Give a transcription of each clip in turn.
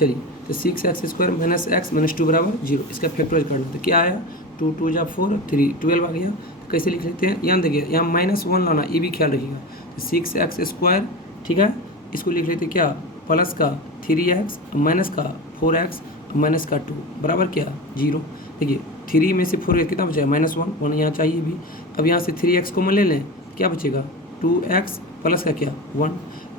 चलिए, तो 6x² minus x minus 2 बराबर 0, इसका फैक्टराइज कर लो तो क्या आया 2 2 जा 4 3 12 आ गया। तो कैसे लिख लेते हैं, यहाँ देखिए यहाँ -1 लाना, ये भी ख्याल रखिएगा। तो 6x², ठीक है, इसको लिख लेते क्या प्लस का 3x माइनस का 4x माइनस का 2 बराबर क्या 0। देखिए 3 में से 4 कितना बचेगा -1, 1 यहाँ चाहिए भी। अब यहाँ से 3x कॉमन ले लें, क्या बचेगा 2x प्लस का क्या 1,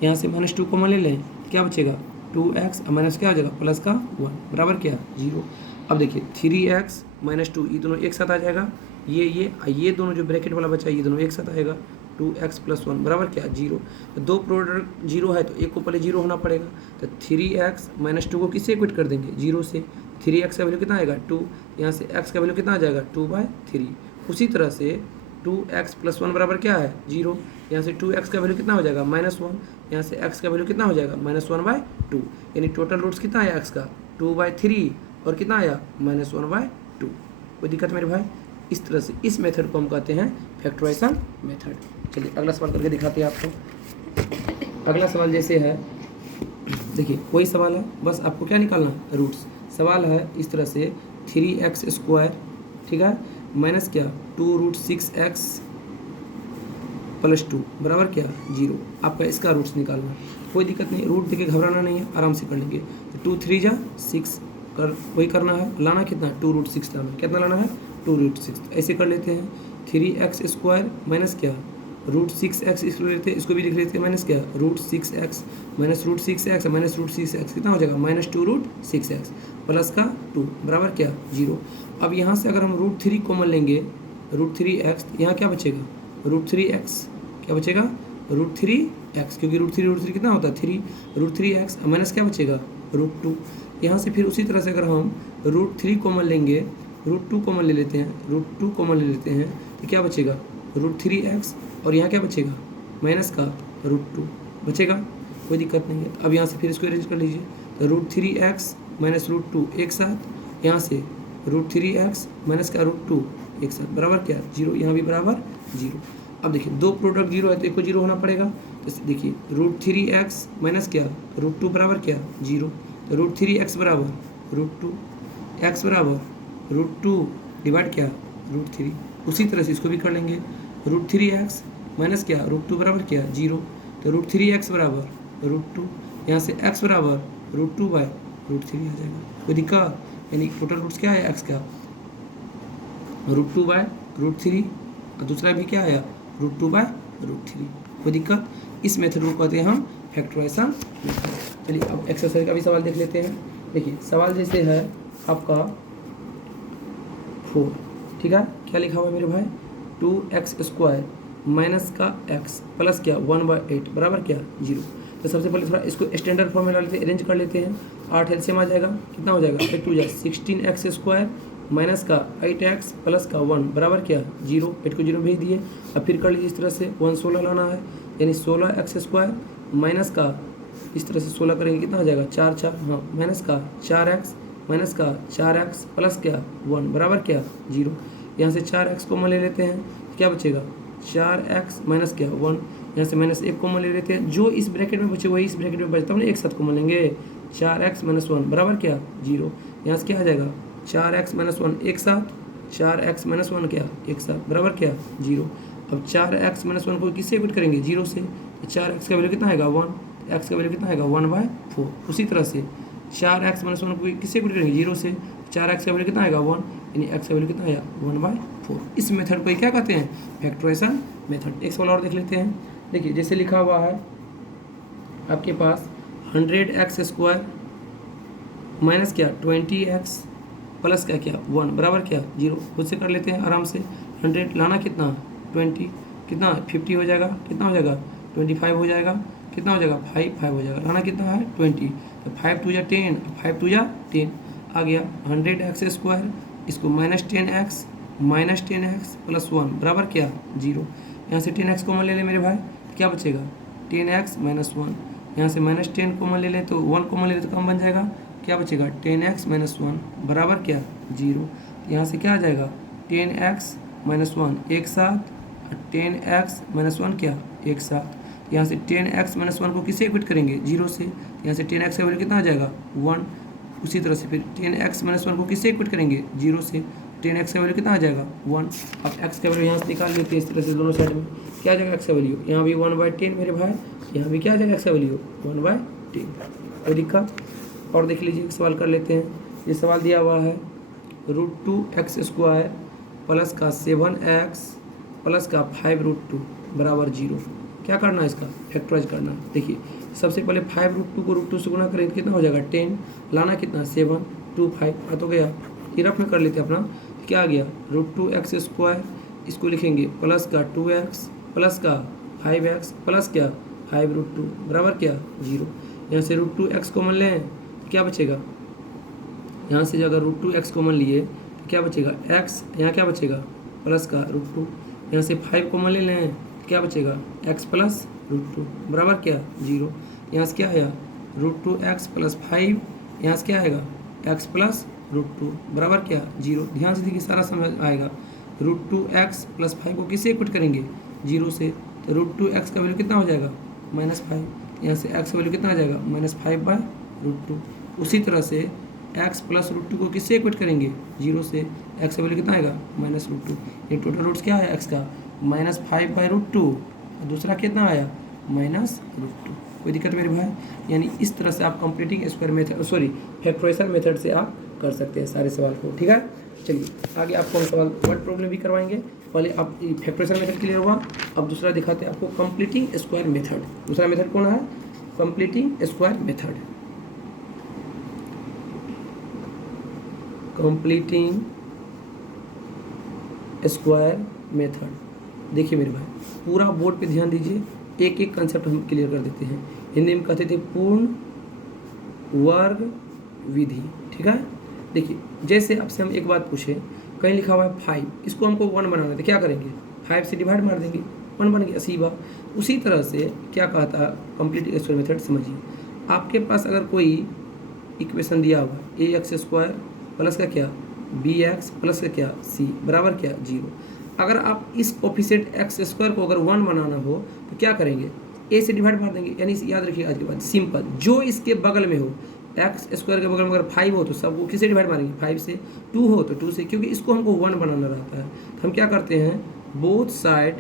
यहाँ से -2 कॉमन ले लें, क्या बचेगा 2x माइनस क्या हो जाएगा प्लस का 1 बराबर क्या 0। अब देखिए 3x माइनस 2 ये दोनों एक साथ आ जाएगा, ये दोनों जो ब्रैकेट वाला बचा ये दोनों एक साथ आएगा, 2x प्लस 1 बराबर क्या 0। तो दो प्रोडक्ट 0 है तो एक को पहले 0 होना पड़ेगा। तो 3x माइनस 2 को किससे इक्वेट कर देंगे 0 से, 3x का वैल्यू कितना आएगा 2, यहाँ से x का वैल्यू कितना आ जाएगा 2/3। उसी तरह से 2x प्लस 1 बराबर क्या है 0, यहाँ से 2x का वैल्यू कितना हो जाएगा -1, यहाँ से x का वैल्यू कितना हो जाएगा -1/2, यानी टोटल रूट्स कितना आया x का 2/3 और कितना आया -1/2। कोई दिक्कत मेरे भाई। इस तरह से इस मेथड को हम कहते हैं फैक्टराइजेशन मेथड। चलिए अगला सवाल करके दिखाते हैं आपको। अगला सवाल जैसे है, देखिए कोई सवाल है, बस आपको क्या निकालना रूट्स। सवाल है इस तरह से 3x², ठीक है, माइनस क्या 2√6x प्लस 2 बराबर क्या 0। आपका इसका रूट्स निकालना, कोई दिक्कत नहीं, रूट देके घबराना नहीं है, आराम से कर लेंगे। तो 2 3 जा 6 कर वही करना है, लाना कितना 2√6 लाना, कितना लाना है 2√6। ऐसे कर लेते हैं 3x² माइनस क्या √6x, इसको लेते हैं, इसको भी लिख लेते हैं माइनस क्या √6x minus √6x minus √6x कितना हो जाएगा -2√6x प्लस का 2 बराबर क्या 0। अब यहाँ से अगर हम √3 कॉमन लेंगे √3x, यहाँ क्या बचेगा √3x, क्या बचेगा √3x, क्योंकि √3 कितना होता है 3, √3x माइनस क्या बचेगा √2। यहाँ से फिर उसी तरह से अगर हम √3 कॉमन लेंगे, √2 कॉमन ले लेते हैं, √2 कॉमन ले लेते हैं तो क्या बचेगा √3x और यहाँ क्या बचेगा माइनस का √2 बचेगा, कोई दिक्कत नहीं है। अब यहाँ से फिर इसको अरेंज कर लीजिए, तो √3x माइनस √2 एक साथ, यहाँ से √3x माइनस का √2 एक साथ बराबर क्या 0, यहाँ भी बराबर 0। अब देखिए दो प्रोडक्ट 0 है तो एक को 0 होना पड़ेगा। तो देखिए √3x माइनस क्या √2 बराबर क्या 0, तो √3x बराबर √2, x बराबर √2 डिवाइड क्या √3। उसी तरह से इसको भी कर लेंगे, √3x माइनस क्या √2 बराबर क्या 0, तो √3x बराबर √2, यहाँ से x बराबर √2/√3 आ जाएगा, कोई दिक्कत, यानी टोटल रूट्स क्या है x का √2/√3 और दूसरा भी क्या आया √2/√3, कोई दिक्कत। इस मेथड को कहते हैं हम फैक्टराइजेशन मेथड। चलिए अब एक्सरसाइज का भी सवाल देख लेते हैं। देखिए सवाल जैसे है आपका 4, ठीक है, क्या लिखा हुआ है मेरे भाई 2x² माइनस का x प्लस क्या 1/8 बराबर क्या 0। तो सबसे पहले थोड़ा इसको स्टैंडर्ड फॉर्म में ला लेते हैं, अरेंज कर लेते हैं। 8 एलसीएम आ जाएगा, कितना हो जाएगा 8 2 जा 16x² माइनस का 8x प्लस का 1 बराबर क्या 0, 8 को 0 भेज दिए। अब फिर कर लीजिए इस तरह से 1 16 लाना है, यानी 16x² माइनस का इस तरह से 16 करेंगे कितना हो जाएगा 4 4, हाँ माइनस का 4x माइनस का 4x प्लस क्या 1 बराबर क्या 0। यहाँ से 4x कॉमन ले लेते हैं, क्या बचेगा 4x माइनस क्या 1, यहाँ से -1 कॉमन ले लेते हैं, जो इस ब्रैकेट में बचे वही इस ब्रैकेट में बचे, तब ना एक साथ कॉमन लेंगे 4x माइनस 1 बराबर क्या 0। यहाँ से क्या आ जाएगा 4x माइनस 1 एक साथ, 4x माइनस 1 क्या एक साथ बराबर क्या 0। अब 4x माइनस 1 को किससे इक्वेट करेंगे 0 से, 4x का वैल्यू कितना आएगा 1, x का वैल्यू कितना आएगा 1/4। उसी तरह से 4x माइनस 1 को किससे इक्वेट करेंगे 0 से, 4x का वैल्यू कितना आएगा 1, यानी x का वैल्यू कितना आया 1/4। इस मेथड को क्या कहते हैं फैक्टराइजेशन मेथड। एक सवाल और देख लेते हैं। देखिए जैसे लिखा हुआ है आपके पास 100x² माइनस क्या 20x प्लस का क्या 1 बराबर क्या 0। खुद से कर लेते हैं आराम से। 100 लाना कितना 20, कितना 50 हो जाएगा, कितना हो जाएगा 25 हो जाएगा, कितना हो जाएगा 5 हो जाएगा, लाना कितना है 20, तो 5 2 जा 10, 5 2 जा 10 आ गया। 100x² इसको -10x प्लस 1 बराबर क्या 0। यहाँ से 10x कॉमन ले लें मेरे भाई, तो क्या बचेगा 10x माइनस 1, यहाँ से -10 कॉमन ले लें तो 1 कॉमन ले लें तो कम बन जाएगा, क्या बचेगा 10x माइनस 1 बराबर क्या 0। यहाँ से क्या आ जाएगा 10x माइनस 1 एक साथ, 10x माइनस 1 क्या एक साथ, यहाँ से 10x माइनस 1 को किससे इक्वेट करेंगे 0 से, यहाँ से 10x का वैल्यू कितना आ जाएगा 1। उसी तरह से फिर 10x माइनस 1 को किससे इक्वेट करेंगे 0 से, 10x का वैल्यू कितना आ जाएगा 1। अब x का वैल्यू यहाँ से निकाल लेते हैं इस तरह से दोनों साइड में, क्या आ जाएगा x का वैल्यू, यहाँ भी 1/10 मेरे भाई, यहाँ भी क्या आ जाएगा x का वैल्यू 1/10। कोई दिक्कत? और देख लीजिए एक सवाल कर लेते हैं। ये सवाल दिया हुआ है √2x² प्लस का 7x प्लस का 5√2 बराबर 0। क्या करना है इसका फैक्टराइज करना। देखिए सबसे पहले 5√2 को √2 से गुना करेंगे तो कितना हो जाएगा 10, लाना कितना 7, 2 5 तो गया। ये रफ में कर लेते हैं अपना, क्या आ गया √2x², इसको लिखेंगे प्लस का 2x प्लस का 5x प्लस क्या 5√2 बराबर क्या 0। यहाँ से √2x कॉमन लें क्या बचेगा, यहाँ से अगर √2x कॉमन लिए तो क्या बचेगा x, यहाँ क्या बचेगा प्लस का √2, यहाँ से 5 कॉमन ले लें क्या बचेगा x प्लस √2 बराबर क्या 0। यहाँ से क्या आया √2x प्लस 5, यहाँ से क्या आएगा x प्लस √2 बराबर क्या 0। ध्यान से देखिए सारा समझ आएगा। √2x प्लस 5 को किससे इक्वेट करेंगे 0 से, तो √2x का वैल्यू कितना हो जाएगा -5, यहाँ से x का वैल्यू कितना आ जाएगा -5/√2। उसी तरह से x प्लस √2 को किससे इक्वेट करेंगे 0 से, x का वैल्यू कितना आएगा -√2। ये टोटल रूट्स क्या है x का -5/√2 और दूसरा कितना आया -√2। कोई दिक्कत मेरे भाई? यानी इस तरह से आप completing square method factorisation method से आप कर सकते हैं सारे सवाल को। ठीक है, चलिए आगे आपको हम सवाल वर्ड प्रॉब्लम भी करवाएंगे। पहले आप फैक्टराइजेशन मेथड क्लियर हुआ, अब दूसरा दिखाते हैं आपको कंप्लीटिंग स्क्वायर मेथड। दूसरा मेथड कौन है completing square method. Completing square method. देखिए मेरे भाई पूरा बोर्ड पे ध्यान दीजिए, एक एक कंसेप्ट हम क्लियर कर देते हैं। हिंदी में कहते थे पूर्ण वर्ग विधि। ठीक है, देखिए जैसे आपसे हम एक बात पूछे, कहीं लिखा हुआ है 5, इसको हमको 1 बनाना है तो क्या करेंगे 5 से डिवाइड मार देंगे 1 बन गया, सी बात। उसी तरह से क्या कहता कंप्लीट स्क्वायर मेथड समझिए। आपके पास अगर कोई इक्वेशन दिया हुआ ax² प्लस का क्या bx प्लस का क्या c बराबर क्या 0। अगर आप इस कोफिशिएंट x² को अगर 1 बनाना हो तो क्या करेंगे a से डिवाइड मार देंगे। यानी याद रखिए आज के बाद सिंपल, जो इसके बगल में हो x² के बगल में अगर 5 हो तो सब वो किसे डिवाइड मारेंगे 5 से, 2 हो तो 2 से, क्योंकि इसको हमको 1 बनाना रहता है। तो हम क्या करते हैं बोथ साइड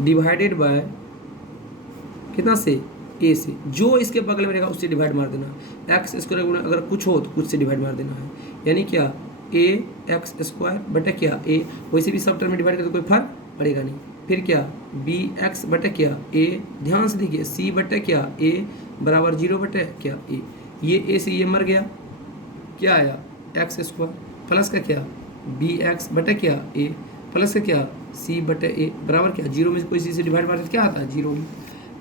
डिवाइडेड बाय कितना से a से, जो इसके बगल में रहेगा उससे डिवाइड मार देना। x² अगर कुछ हो तो कुछ से डिवाइड मार देना है, यानी क्या ax² बटा क्या a, वैसे भी सब टर्म में डिवाइड करते कोई फर्क पड़ेगा नहीं। फिर क्या bx बटा क्या a, ध्यान से देखिए c बटा क्या a बराबर 0 बटा क्या a, ये a से ये मर गया, क्या आया x² प्लस का क्या bx बटा क्या a प्लस का क्या c बटा a बराबर क्या 0 में कोई चीज़ से डिवाइड मारते क्या आता है 0।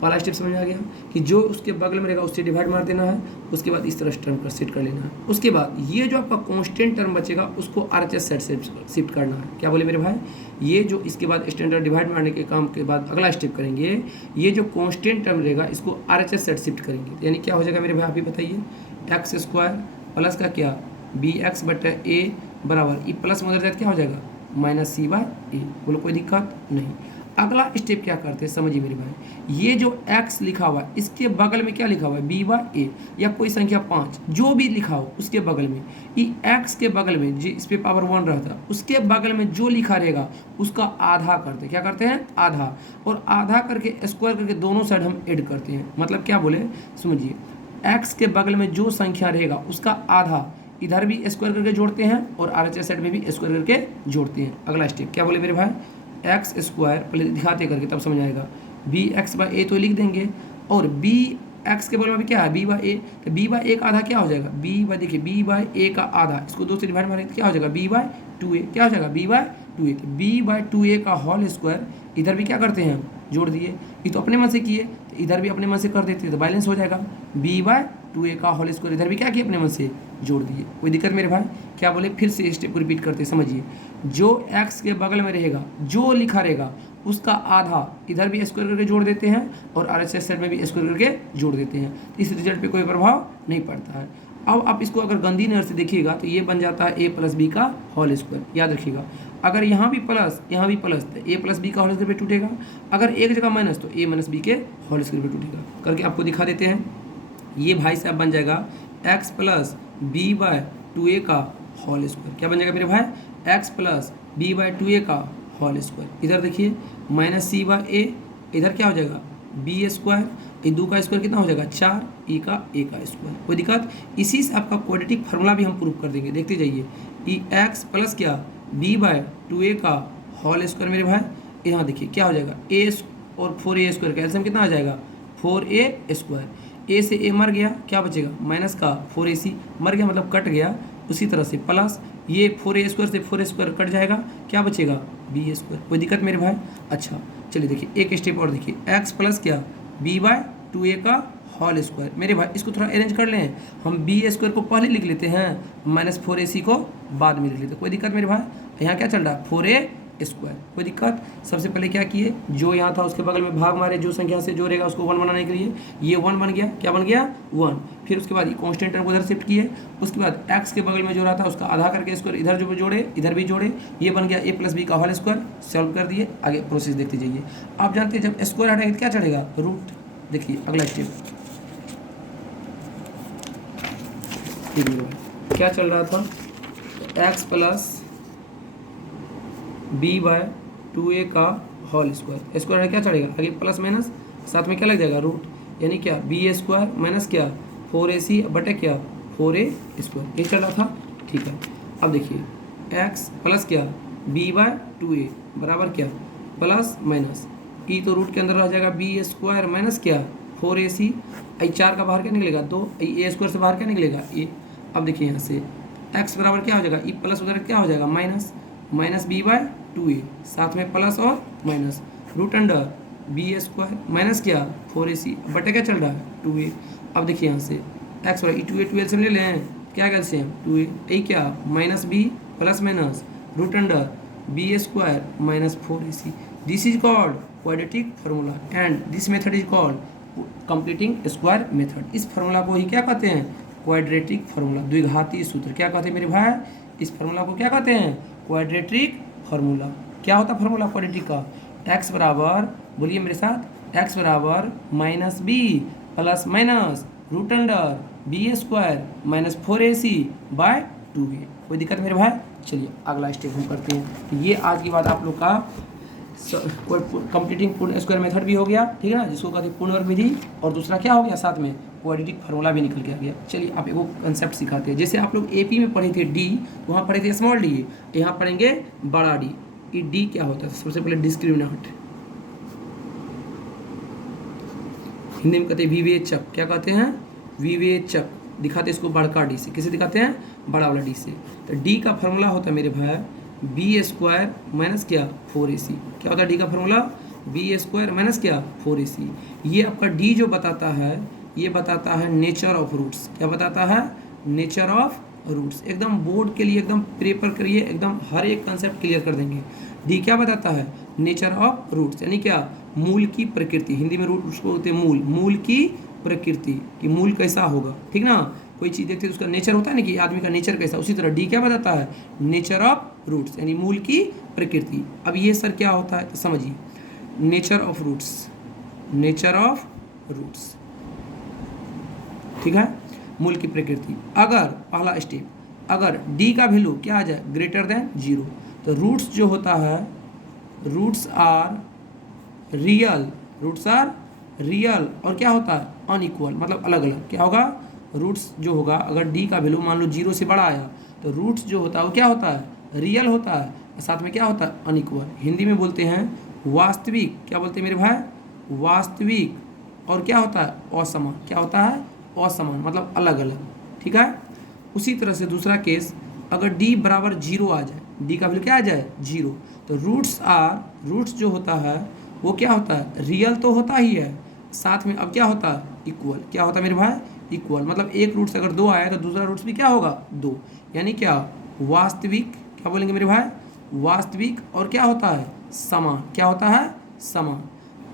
पहला स्टेप समझ आ गया कि जो उसके बगल में रहेगा उससे डिवाइड मार देना है, उसके बाद इस तरह टर्म पर सेट कर लेना है। उसके बाद ये जो आपका कांस्टेंट टर्म बचेगा उसको RHS सेट से शिफ्ट करना है। क्या बोले मेरे भाई, ये जो इसके बाद स्टैंडर्ड डिवाइड मारने के काम के बाद अगला स्टेप करेंगे, ये जो कांस्टेंट टर्म रहेगा इसको RHS सेट शिफ्ट करेंगे। यानी क्या हो जाएगा मेरे भाई आप ही बताइए, x² प्लस का क्या bx बटा a बराबर ये प्लस में उधर जाए क्या हो जाएगा -c/a। बोलो कोई दिक्कत नहीं। अगला स्टेप क्या करते हैं समझिए मेरे भाई, ये जो x लिखा हुआ है इसके बगल में क्या लिखा हुआ है b/a या कोई संख्या 5 जो भी लिखा हो उसके बगल में, ये x के बगल में जो इस पे पावर 1 रहता है उसके बगल में जो लिखा रहेगा उसका आधा करते हैं। क्या करते हैं आधा, और आधा करके स्क्वायर करके दोनों साइड हम ऐड करते हैं। मतलब क्या बोले समझिए, x के बगल में जो संख्या रहेगा उसका आधा इधर भी स्क्वायर करके जोड़ते हैं और RHS साइड में भी स्क्वायर करके जोड़ते हैं। अगला स्टेप क्या बोले मेरे भाई, x² पहले दिखाते करके तब समझ आएगा, bx/a तो लिख देंगे, और bx के बगल में क्या है b/a, तो b/a का आधा क्या हो जाएगा देखिए b/a का आधा, इसको 2 से डिवाइड मारेंगे तो क्या हो जाएगा b/2a, क्या हो जाएगा b/2a। तो b/2a का होल स्क्वायर इधर भी क्या करते हैं जोड़ दिए, ये तो अपने मन से किए तो इधर भी अपने मन से कर देते हैं तो बैलेंस हो जाएगा। b/2a का होल स्क्वायर इधर भी क्या किया अपने मन से जोड़ दिए। कोई दिक्कत मेरे भाई? क्या बोले फिर से स्टेप को रिपीट करते समझिए, जो x के बगल में रहेगा जो लिखा रहेगा उसका आधा इधर भी स्क्वायर करके जोड़ देते हैं और RHS साइड में भी स्क्वायर करके जोड़ देते हैं। तो इस रिजल्ट पे कोई प्रभाव नहीं पड़ता है। अब आप इसको अगर गंदी नज़र से देखिएगा तो ये बन जाता है a + b का होल स्क्वायर, याद रखिएगा। अगर यहाँ भी प्लस तो ए प्लस बी का होल स्क्वायर पे टूटेगा, अगर एक जगह माइनस तो ए माइनस बी के होल स्क्वायर पे टूटेगा। करके आपको दिखा देते हैं। ये भाई साहब बन जाएगा x plus b by two a का होल स्क्वायर। क्या बन जाएगा मेरे भाई? X plus b by two a का होल स्क्वायर। इधर देखिए माइनस सी बाय ए, इधर क्या हो जाएगा बी स्क्वायर, ये 2 का स्क्वायर कितना हो जाएगा 4, ई का ए का स्क्वायर। कोई दिक्कत? इसी से आपका क्वाड्रेटिक फार्मूला भी हम प्रूव कर देंगे, देखते जाइए। ई एक्स प्लस क्या बी बाय टू ए का होल स्क्वायर मेरे भाई। यहाँ देखिए क्या हो जाएगा ए और 4a स्क्वायर का एलसीएम कितना आ जाएगा 4a स्क्वायर। ए से ए मर गया, क्या बचेगा माइनस का 4ac मर गया मतलब कट गया। उसी तरह से प्लस ये 4a स्क्वायर से 4a स्क्वायर कट जाएगा, क्या बचेगा b स्क्वायर। कोई दिक्कत मेरे भाई? अच्छा चलिए देखिए एक स्टेप और देखिए, x प्लस क्या b बाय 2a का होल स्क्वायर। मेरे भाई इसको थोड़ा अरेंज कर लें, हम b स्क्वायर को पहले लिख लेते हैं, माइनस 4ac को बाद में लिख लेते हैं। कोई दिक्कत मेरे भाई? यहाँ क्या चल रहा है 4a स्क्वायर। कोई दिक्कत? सबसे पहले क्या किए, जो यहाँ था उसके बगल में भाग मारे, जो संख्या से जोड़ेगा उसको 1 बनाने के लिए, ये 1 बन गया। क्या बन गया 1। फिर उसके बाद ये कॉन्स्टेंट टर्म को इधर शिफ्ट किए, उसके बाद x के बगल में जो रहा था उसका आधा करके स्क्वायर इधर जो जोड़े इधर भी जोड़े, ये बन गया a प्लस बी का होल स्क्वायर। सॉल्व कर दिए, आगे प्रोसेस देखते जाइए। आप जानते हैं जब स्क्वायर हटाएंगे तो क्या चढ़ेगा रूट। देखिए अगला स्टेप क्या चल रहा था, x plus b bye 2a का होल स्क्वायर। स्क्वायर क्या चढ़ेगा आगे प्लस माइनस, साथ में क्या लग जाएगा रूट, यानी क्या बी स्क्वायर माइनस क्या 4ac बटे क्या 4a स्क्वायर। ये चल रहा था, ठीक है। अब देखिए x प्लस क्या b बाय 2a बराबर क्या प्लस माइनस ई तो रूट के अंदर रह जाएगा b स्क्वायर माइनस क्या 4ac। आई 4 का बाहर क्या निकलेगा 2, ए स्क्वायर से बाहर क्या निकलेगा ए। अब देखिए यहाँ से x बराबर क्या हो जाएगा ई प्लस वगैरह क्या हो जाएगा माइनस b बाय 2a, साथ में प्लस और minus root under b square minus क्या 4ac बटे क्या चल रहा है 2a। अब देखिए यहाँ से x बराबर 2a 12 से ले लें, क्या कैल्शियम 2a, यही क्या minus b plus minus root under b square minus 4ac। This is called quadratic formula and this method is called completing square method. इस फार्मूला को ही क्या कहते हैं क्वाड्रेटिक फार्मूला, द्विघातीय सूत्र। क्या कहते हैं मेरे भाई? इस फार्मूला को क्या कहते हैं क्वाड्रेटिक फार्मूला। क्या होता है फार्मूला क्वाड्रेटिक का? x बराबर, बोलिए मेरे साथ, x बराबर minus B plus minus root under B square minus 4ac by 2a। कोई दिक्कत मेरे भाई? चलिए अगला स्टेप हम करते हैं। ये आज के बाद आप लोग का कंप्लीटिंग पूर्ण स्क्वायर मेथड भी हो गया, ठीक है ना, जिसको कहते हैं पूर्ण वर्ग विधि, और दूसरा क्या हो गया साथ में क्वाड्रेटिक फार्मूला भी निकल के आ गया। चलिए आप एगो कंसेप्ट सिखाते हैं। जैसे आप लोग एपी में पढ़े थे डी, वहाँ पढ़े थे स्मॉल डी, यहाँ पढ़ेंगे बड़ा डी। ये डी क्या होता है? सबसे पहले डिस्क्रिमिनेंट, हिंदी में कहते हैं विवेचक। क्या कहते हैं? विवेचक। दिखाते हैं इसको बड़का डी से। किसे दिखाते हैं? बड़ा वाला डी से। तो डी का फार्मूला होता है मेरे भाई बी स्क्वायर माइनस क्या 4ac। क्या होता है डी का फार्मूला? बी स्क्वायर माइनस क्या 4ac। ये आपका डी जो बताता है, ये बताता है नेचर ऑफ रूट्स। क्या बताता है? Nature of roots. एकदम बोर्ड के लिए एकदम प्रिपेयर करिए, एकदम हर एक कंसेप्ट क्लियर कर देंगे। डी क्या बताता है? नेचर ऑफ रूट्स, यानी क्या मूल की प्रकृति। हिंदी में रूट उसको बोलते हैं मूल, मूल की प्रकृति, कि मूल कैसा होगा, ठीक ना। कोई चीज़ देखते हैं उसका नेचर होता है ना कि आदमी का नेचर कैसा, उसी तरह डी क्या बताता है? नेचर ऑफ रूट्स, यानी मूल की प्रकृति। अब ये सर क्या होता है तो समझिए, nature of roots, nature of roots, ठीक है, मूल की प्रकृति। अगर पहला स्टेप, अगर डी का वैल्यू क्या आ जाए ग्रेटर देन 0, तो रूट्स जो होता है, roots are real, roots are real, और क्या होता है अनइक्वल, मतलब अलग अलग। क्या होगा? रूट्स जो होगा, अगर डी का वैल्यू मान लो 0 से बड़ा आया, तो रूट्स जो होता है वो क्या होता है? रियल होता है, साथ में क्या होता है? अनइक्वल। हिंदी में बोलते हैं वास्तविक। क्या बोलते हैं मेरे भाई? वास्तविक। और क्या होता है? असमान। क्या होता है? असमान, मतलब अलग अलग, ठीक है। उसी तरह से दूसरा केस, अगर डी बराबर 0 आ जाए, डी का वैल्यू क्या आ जाए 0, तो रूट्स जो होता है वो क्या होता है? रियल तो होता ही है, साथ में अब क्या होता है? इक्वल। क्या होता है मेरे भाई? इक्वल, मतलब एक रूट से अगर 2 आया तो दूसरा रूट्स भी क्या होगा 2, यानी क्या वास्तविक। क्या बोलेंगे मेरे भाई? वास्तविक। और क्या होता है? समान। क्या होता है? समान।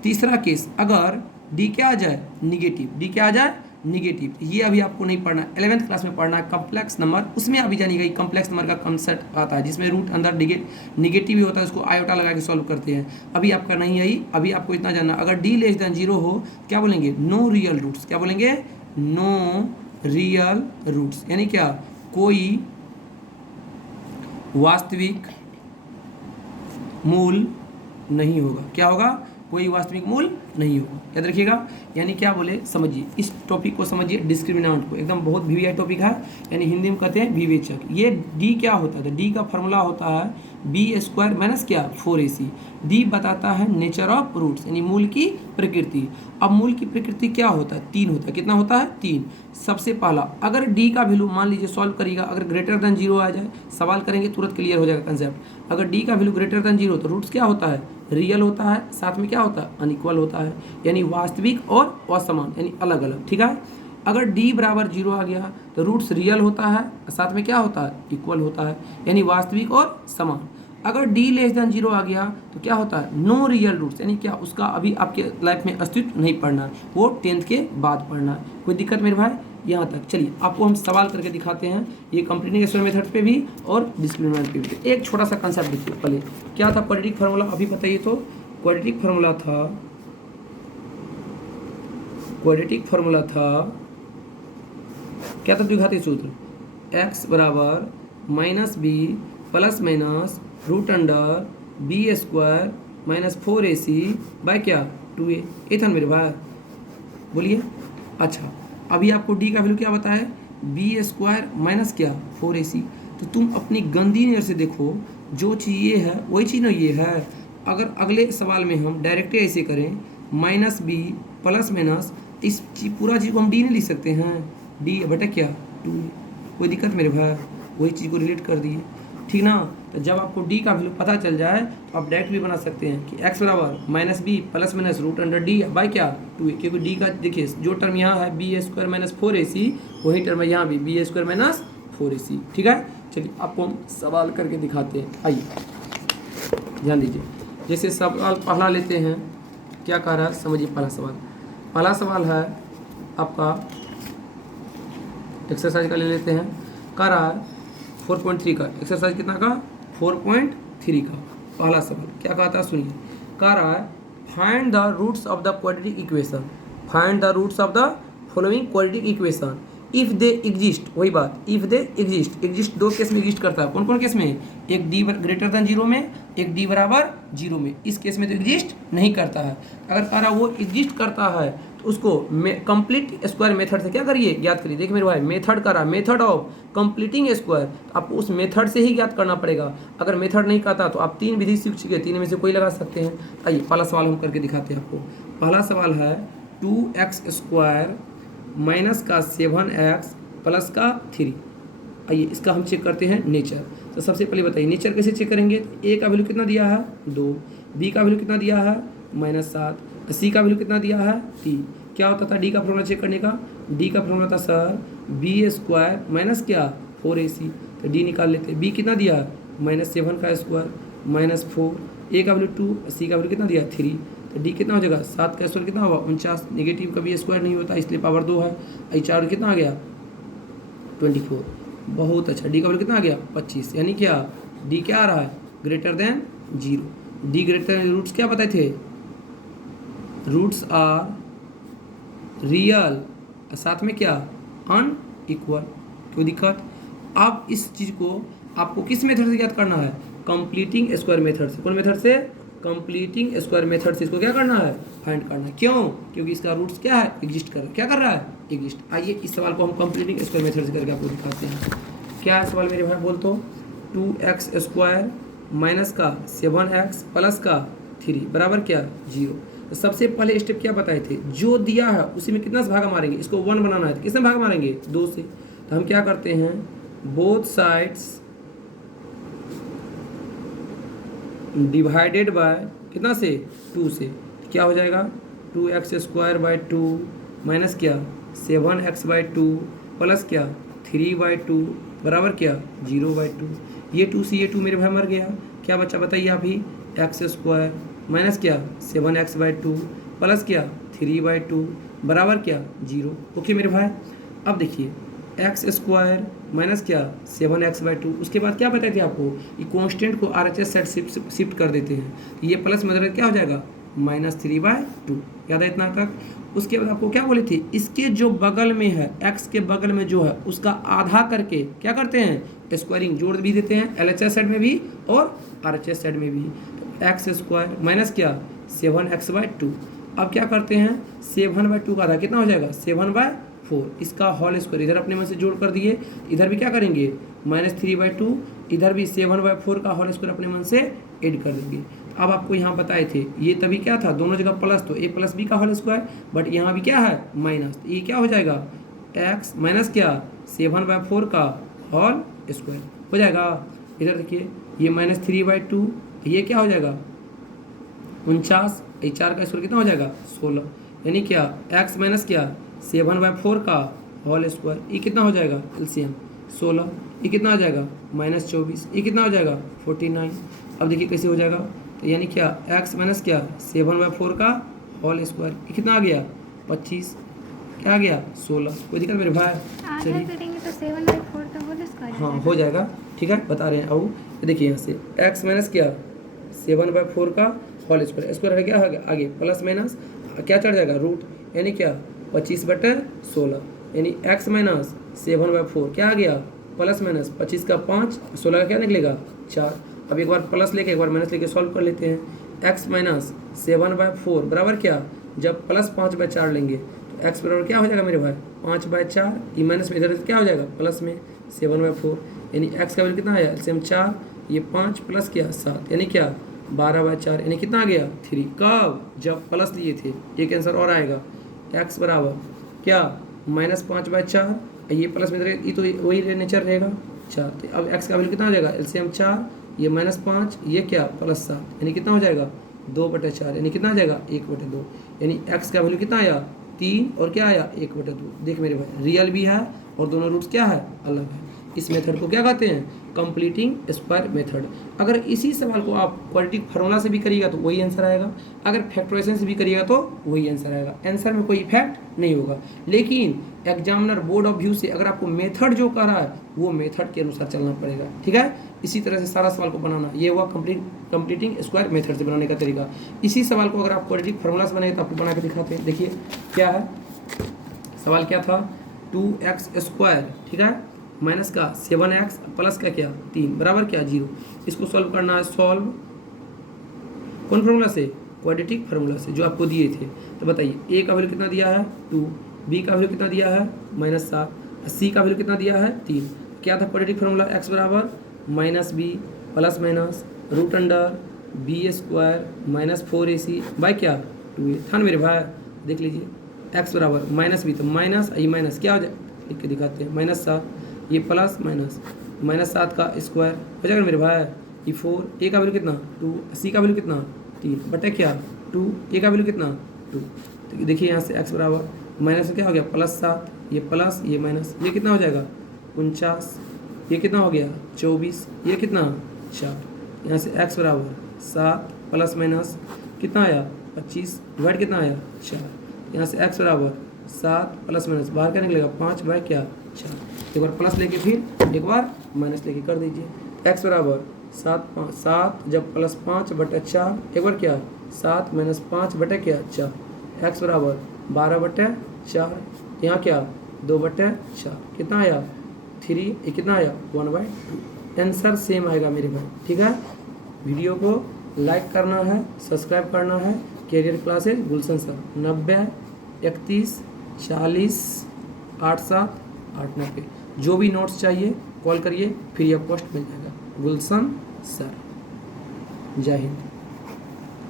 तीसरा केस, अगर डी क्या आ जाए? निगेटिव। डी क्या आ जाए? निगेटिव, ये अभी आपको नहीं पढ़ना, 11th क्लास में पढ़ना है कॉम्प्लेक्स नंबर, उसमें अभी जानिएगा कॉम्प्लेक्स नंबर का कॉन्सेप्ट आता है जिसमें रूट अंदर निगेटिव भी होता है, उसको आयोटा लगा के सॉल्व करते हैं। अभी आपका नहीं आई, अभी आपको इतना जानना, अगर डी लेस देन 0 हो क्या बोलेंगे, नो रियल रूट्स, क्या बोलेंगे, नो रियल रूट्स, यानी क्या, कोई वास्तविक मूल नहीं होगा, क्या होगा, कोई वास्तविक मूल नहीं होगा, याद रखिएगा। यानी क्या बोले, समझिए इस टॉपिक को, समझिए डिस्क्रिमिनेंट को, एकदम बहुत वीवीआई टॉपिक है, यानी हिंदी में कहते हैं विवेचक। ये डी क्या होता है, तो डी का फॉर्मूला होता है बी स्क्वायर माइनस क्या, 4ac। डी बताता है नेचर ऑफ रूट्स, यानी मूल की प्रकृति। अब मूल की प्रकृति क्या होता है, 3 होता है, कितना होता है, 3। सबसे पहला, अगर डी का वैल्यू मान लीजिए सॉल्व करिएगा, अगर ग्रेटर देन 0 आ जाए, सवाल करेंगे तुरंत क्लियर हो जाएगा कंसेप्ट। अगर डी का वैल्यू ग्रेटर देन 0 तो रूट्स क्या होता है, रियल होता है, साथ में क्या होता है, अनइक्वल होता है, यानी वास्तविक और असमान, यानी अलग अलग, ठीक है। अगर d बराबर 0 आ गया तो रूट्स रियल होता है, साथ में क्या होता है, इक्वल होता है, यानी वास्तविक और समान। अगर d लेस देन 0 आ गया तो क्या होता है, नो रियल रूट्स, यानी क्या, उसका अभी आपके लाइफ में अस्तित्व नहीं पढ़ना है, वो 10th के बाद पढ़ना है। कोई दिक्कत मेरे भाई, यहाँ तक। चलिए आपको हम सवाल करके दिखाते हैं, ये कंप्लीटिंग स्क्वायर मेथड पे भी और डिस्क्रिमिनेंट पे भी। एक छोटा सा कंसेप्ट देखिए, पहले क्या था क्वाड्रेटिक फार्मूला, अभी बताइए तो। क्वाड्रेटिक फार्मूला था क्या था, द्विघाती सूत्र, x बराबर minus B plus minus root under B square minus 4ac by क्या, 2a। ये था मेरे भाई, बोलिए। अच्छा, अभी आपको d का वैल्यू क्या बताया, बी स्क्वायर माइनस क्या, 4ac। तो तुम अपनी गंदी नज़र से देखो, जो चीज़ ये है वही चीज़ ना ये है। अगर अगले सवाल में हम डायरेक्ट ऐसे करें, माइनस बी प्लस माइनस, इस पूरा चीज़ को हम डी नहीं लिख सकते हैं, डी बटा क्या, 2a। कोई दिक्कत मेरे भाई, वही चीज़ को रिलेट कर दिए, ठीक ना। तो जब आपको d का वैल्यू पता चल जाए तो आप डायरेक्ट भी बना सकते हैं कि x बराबर minus B plus minus root under d by क्या, 2a, क्योंकि d का देखिए जो टर्म यहाँ है बी स्क्वायर माइनस 4ac, वही टर्म है यहाँ भी बी स्क्वायर माइनस 4ac, ठीक है। चलिए आपको हम सवाल करके दिखाते हैं, आइए ध्यान दीजिए। जैसे सवाल पहला लेते हैं, क्या कह रहा है, समझिए। पहला सवाल है आपका एक्सरसाइज का, ले लेते हैं। कह रहा है 4.3 का, एक्सरसाइज कितना का, 4.3 का पहला सवाल क्या कहता है, सुनिए। कह रहा है find the roots of the quadratic equation, find the roots of the following quadratic equation if they exist. वही बात, इफ़ दे एग्जिस्ट दो केस में एग्जिस्ट करता है। कौन कौन केस में, एक डी ग्रेटर देन 0 में, एक डी बराबर 0 में। इस केस में तो एग्जिस्ट नहीं करता है। अगर कह रहा वो एग्जिस्ट करता है तो उसको कंप्लीट स्क्वायर मेथड से क्या करिए, ज्ञात करिए। देखिए मेरे भाई, मेथड करा, मेथड ऑफ कंप्लीटिंग स्क्वायर, तो आपको उस मेथड से ही ज्ञात करना पड़ेगा। अगर मेथड नहीं करता तो आप 3 विधि सीख चुके, 3 में से कोई लगा सकते हैं। आइए पहला सवाल हम करके दिखाते हैं आपको। पहला सवाल है 2x स्क्वायर माइनस का 7x प्लस का 3। आइए इसका हम चेक करते हैं नेचर। तो सबसे पहले बताइए नेचर कैसे चेक करेंगे। ए का वैल्यू कितना दिया है, 2। बी का वैल्यू कितना दिया है, -7। सी का वैल्यू कितना दिया है, 3। क्या होता था डी का फॉर्मूला चेक करने का, डी का फॉर्मूला था सर बी स्क्वायर माइनस क्या, 4ac। तो डी निकाल लेते हैं। बी कितना दिया, -7 का स्क्वायर -4। ए का वैल्यू 2, सी का वैल्यू कितना दिया, 3। तो डी कितना हो जाएगा, 7 का स्क्वायर कितना होगा, 49। नेगेटिव का भी स्क्वायर नहीं होता इसलिए पावर 2 है। आई 4 कितना आ गया, 24। बहुत अच्छा, डी का वैल्यू कितना आ गया, 25। यानी क्या, डी क्या आ रहा है, greater than 0। D greater than, roots क्या बताए थे, रूट्स आर रियल, साथ में क्या, अनइक्वल। कोई दिक्कत। अब इस चीज़ को आपको किस मेथड से ज्ञात करना है, कंप्लीटिंग स्क्वायर मेथड से। कौन मेथड से, कंप्लीटिंग स्क्वायर मेथड से इसको क्या करना है, फाइंड करना है। क्यों, क्योंकि इसका रूट्स क्या है, एग्जिस्ट कर रहा है। क्या कर रहा है, एग्जिस्ट। आइए इस सवाल को हम कंप्लीटिंग स्क्वायर मेथड से करके आपको दिखाते हैं। क्या है सवाल मेरे भाई, बोल तो 2x स्क्वायर माइनस का 7x प्लस का 3 बराबर क्या, 0। तो सबसे पहले स्टेप क्या बताए थे, जो दिया है उसी में कितना से भागा मारेंगे, इसको 1 बनाना है तो किससे भागा मारेंगे, 2 से। तो हम क्या करते हैं, बोथ साइड्स डिवाइडेड बाय कितना से, 2 से। तो क्या हो जाएगा, 2x स्क्वायर बाई 2 माइनस क्या, 7x बाई 2 प्लस क्या, 3/2 बराबर क्या, 0/2। ये 2 से ये 2 मेरे भाई मर गया। क्या बच्चा बताइए आप ही, x स्क्वायर माइनस क्या, 7x/2 प्लस क्या 3/2 बराबर क्या 0। ओके मेरे भाई, अब देखिए एक्स स्क्वायर माइनस क्या 7x/2, उसके बाद क्या बताए थे आपको, ये कॉन्स्टेंट को RHS साइड शिफ्ट कर देते हैं, ये प्लस मतलब क्या हो जाएगा -3/2, याद है इतना तक। उसके बाद आपको क्या बोले थे, इसके जो बगल में है x के बगल में जो है उसका आधा करके क्या करते हैं स्क्वायरिंग जोड़ भी देते हैं, LHS साइड में भी और RHS साइड में भी। तो एक्स स्क्वायर माइनस क्या 7x/2, अब क्या करते हैं 7/2 का आधा कितना हो जाएगा 7/4, इसका होल स्क्वायर इधर अपने में से जोड़ कर दिए, इधर भी क्या करेंगे -3/2, इधर भी 7/4 का होल स्क्वायर अपने मन से ऐड कर देंगे। अब आपको यहाँ बताए थे ये तभी क्या था, दोनों जगह प्लस, तो a + b का होल स्क्वायर, बट यहाँ भी क्या है माइनस, तो ये क्या हो जाएगा x माइनस क्या 7/4 का होल स्क्वायर हो जाएगा। इधर देखिए ये -3/2, ये क्या हो जाएगा 49, ये 4 का स्क्वायर कितना हो जाएगा 16, यानी क्या x माइनस क्या 7/4 का होल स्क्वायर, ये कितना हो जाएगा एलसीएम 16, ये कितना हो जाएगा -24, ये कितना हो जाएगा 49। अब देखिए कैसे हो जाएगा, तो यानी क्या x माइनस क्या 7/4 का होल स्क्वायर, ये कितना आ गया 25, क्या आ गया 16। कोई दिक्कत मेरे भाई, चलिए करेंगे तो 7/4 का होल स्क्वायर हाँ हो जाएगा, ठीक है बता रहे हैं। अब देखिए यहाँ से x माइनस क्या 7/4 का होल स्क्वायर, स्क्वायर क्या हो गया आगे प्लस माइनस क्या चढ़ जाएगा रूट, यानी क्या 25/16, यानी x माइनस 7/4 क्या आ गया प्लस माइनस 25 का 5, 16 का क्या निकलेगा 4। अब एक बार प्लस लेके एक बार माइनस लेके सॉल्व कर लेते हैं। x माइनस 7/4 बराबर क्या, जब प्लस 5/4 लेंगे तो x बराबर क्या हो जाएगा मेरे भाई 5/4, ये माइनस में इधर क्या हो जाएगा प्लस में 7/4, यानी x का वैल्यू कितना आया एलसीएम 4, ये 5 प्लस क्या 7, यानी क्या 12/4, यानी कितना आ गया 3। कब जब प्लस लिए थे। एक आंसर और आएगा x बराबर क्या -5/4, ये प्लस में ये तो वही नेचर रहेगा 4, तो अब x का वैल्यू कितना हो जाएगा एलसीएम 4, ये -5, ये क्या +7, यानी कितना हो जाएगा 2/4, यानी कितना आ जाएगा 1/2, यानी x का वैल्यू कितना आया 3 और क्या आया 1/2। देख मेरे भाई रियल भी है और दोनों रूट्स क्या है अलग है। इस मेथड को क्या कहते हैं कंप्लीटिंग स्क्वायर मेथड। अगर इसी सवाल को आप क्वाड्रेटिक फार्मूला से भी करिएगा तो वही आंसर आएगा, अगर फैक्टराइजेशन से भी करिएगा तो वही आंसर आएगा, आंसर में कोई इफेक्ट नहीं होगा। लेकिन एग्जामिनर बोर्ड ऑफ व्यू से अगर आपको मेथड जो कर रहा है वो मेथड के अनुसार चलना पड़ेगा, ठीक है। इसी तरह से सारा सवाल को बनाना, ये हुआ कंप्लीटिंग स्क्वायर मेथड से बनाने का तरीका। इसी सवाल को अगर आप क्वाड्रेटिक फार्मूला से बनाएंगे तो आपको बना के दिखाते हैं। देखिए क्या है सवाल, क्या था 2x², ठीक है, माइनस का 7x प्लस का क्या 3 बराबर क्या 0। इसको सॉल्व करना है, सॉल्व कौन फार्मूला से, क्वाड्रेटिक फार्मूला से जो आपको दिए थे। तो बताइए a का वैल्यू कितना दिया है 2, b का वैल्यू कितना दिया है -7, c का वैल्यू कितना दिया है 3। क्या था क्वाड्रेटिक फार्मूला, x बराबर -b plus minus √b² -4ac by क्या 2a था ना मेरे भाई। देख लीजिए x बराबर -b, तो माइनस ये माइनस क्या हो जाए लिख के दिखाते हैं -7, ये प्लस माइनस -7 का स्क्वायर हो जाएगा मेरे भाई, ये 4, a का वैल्यू कितना 2, c का वैल्यू कितना 3 बटे क्या 2, a का वैल्यू कितना 2। तो देखिए यहाँ से x बराबर माइनस क्या हो गया +7, ये प्लस ये माइनस, ये कितना हो जाएगा 49, ये कितना हो गया 24, ये कितना 4। यहाँ से x बराबर 7 प्लस माइनस कितना आया 25 डिवाइड कितना आया 4। यहाँ से x बराबर 7 प्लस माइनस बाहर क्या निकलेगा 5 बाय क्या 4। एक बार प्लस लेके फिर एक बार माइनस लेके कर दीजिए। x बराबर 7 जब +5/4, एक बार क्या 7 - 5 बटे क्या 4, x बराबर 12/4, यहाँ क्या 2/4, कितना आया 3, ये कितना आया 1/2। आंसर सेम आएगा मेरे भाई, ठीक है। वीडियो को लाइक करना है, सब्सक्राइब करना है। कैरियर क्लासेज गुलशन सर 90 31 40 87 890, जो भी नोट्स चाहिए कॉल करिए, फ्री ऑफ कॉस्ट मिल जाएगा। गुलशन सर, जय हिंद।